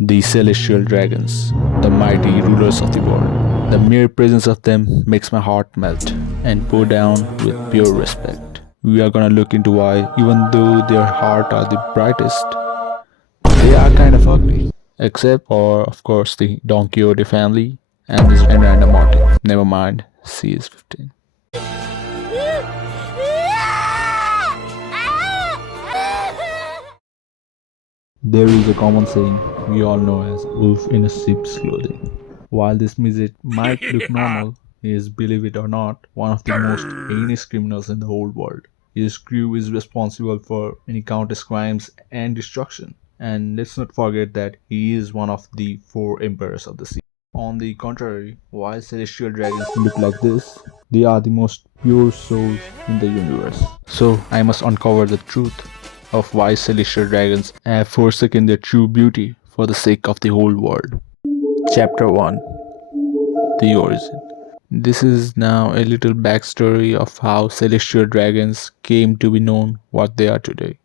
The celestial dragons, the mighty rulers of the world. The mere presence of them makes my heart melt and pour down with pure respect. We are gonna look into why, even though their heart are the brightest, they are kind of ugly. Except for, of course, the Don Quixote family and this random mortal. Never mind, CS15. There is a common saying we all know as wolf in a sheep's clothing. While this midget might look normal, he is, believe it or not, one of the most heinous criminals in the whole world. His crew is responsible for many countless crimes and destruction. And let's not forget that he is one of the four emperors of the sea. On the contrary, while celestial dragons look like this, they are the most pure souls in the universe. So I must uncover the truth of why celestial dragons have forsaken their true beauty for the sake of the whole world. Chapter 1: The Origin. This is now a little backstory of how celestial dragons came to be known what they are today.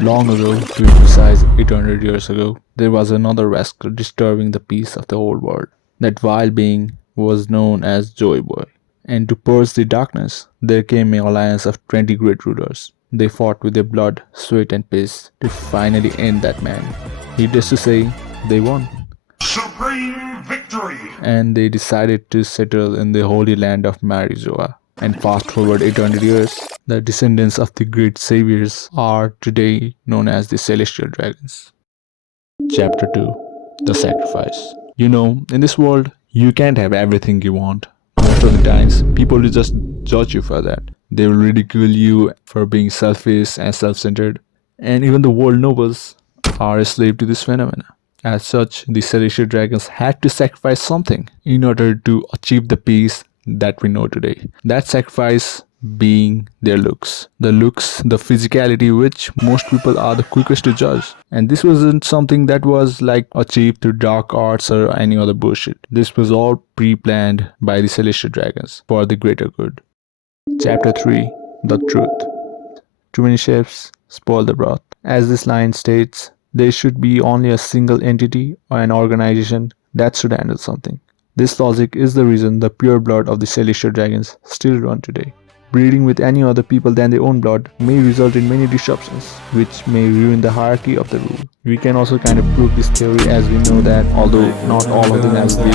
Long ago, to be precise 800 years ago, there was another rascal disturbing the peace of the whole world. That vile being was known as Joy Boy. And to purge the darkness, there came an alliance of 20 great rulers. They fought with their blood, sweat, and piss to finally end that man. Needless to say, they won. Supreme victory! And they decided to settle in the holy land of Marijoa. And fast forward 800 years, the descendants of the great saviors are today known as the Celestial Dragons. Chapter 2: The Sacrifice. You know, in this world, you can't have everything you want. Most of the times, people will just judge you for that. They will ridicule you for being selfish and self-centered. And even the world nobles are a slave to this phenomena. As such, the Celestial Dragons had to sacrifice something in order to achieve the peace that we know today. That sacrifice being their looks. The looks, the physicality, which most people are the quickest to judge. And this wasn't something that was like achieved through dark arts or any other bullshit. This was all pre-planned by the Celestial Dragons for the greater good. Chapter 3: The Truth. Too many chefs spoil the broth. As this line states, there should be only a single entity or an organization that should handle something. This logic is the reason the pure blood of the Celestial Dragons still run today. Breeding with any other people than their own blood may result in many disruptions, which may ruin the hierarchy of the rule. We can also kind of prove this theory as we know that although not all of them have breed,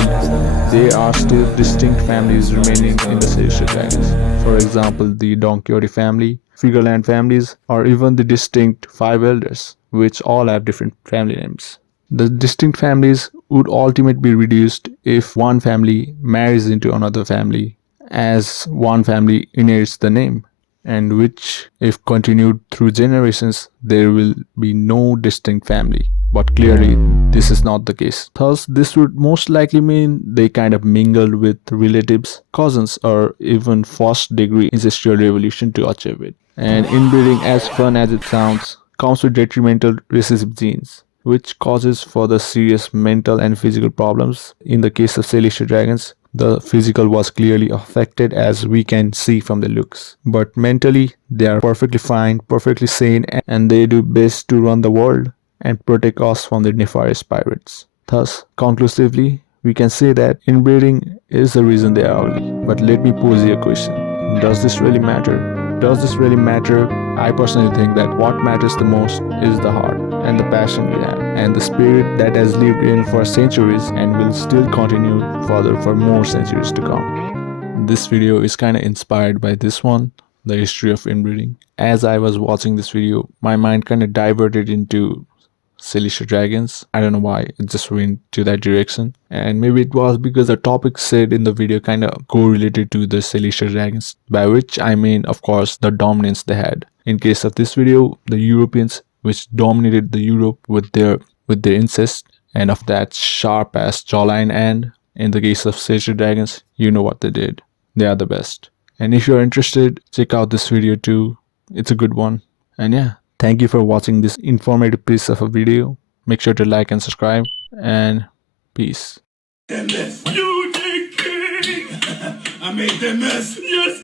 there are still distinct families remaining in the Celestial Dragons. For example, the Don Quixote family, Figureland families, or even the distinct Five Elders, which all have different family names. The distinct families would ultimately be reduced if one family marries into another family, as one family inherits the name, and which, if continued through generations, there will be no distinct family. But clearly, this is not the case. Thus, this would most likely mean they kind of mingled with relatives, cousins, or even first-degree industrial revolution to achieve it. And inbreeding, as fun as it sounds, comes with detrimental recessive genes, which causes further serious mental and physical problems. In the case of Celestial Dragons, the physical was clearly affected as we can see from the looks. But mentally, they are perfectly fine, perfectly sane, and they do best to run the world and protect us from the nefarious pirates. Thus, conclusively, we can say that inbreeding is the reason they are ugly. But let me pose you a question. Does this really matter? Does this really matter? I personally think that what matters the most is the heart and the passion you have and the spirit that has lived in for centuries and will still continue further for more centuries to come. This video is kind of inspired by this one, the history of inbreeding. As I was watching this video, my mind kind of diverted into Celestial Dragons. I don't know why, it just went to that direction. And maybe it was because the topic said in the video kind of correlated to the Celestial Dragons, by which I mean, of course, the dominance they had. In case of this video, the Europeans, which dominated the Europe with their incest and of that sharp ass jawline, and in the case of Celestial Dragons, you know what they did. They are the best. And if you're interested, check out this video too. It's a good one. And yeah, thank you for watching this informative piece of a video. Make sure to like and subscribe, and peace. You did king! I made the mess, yes!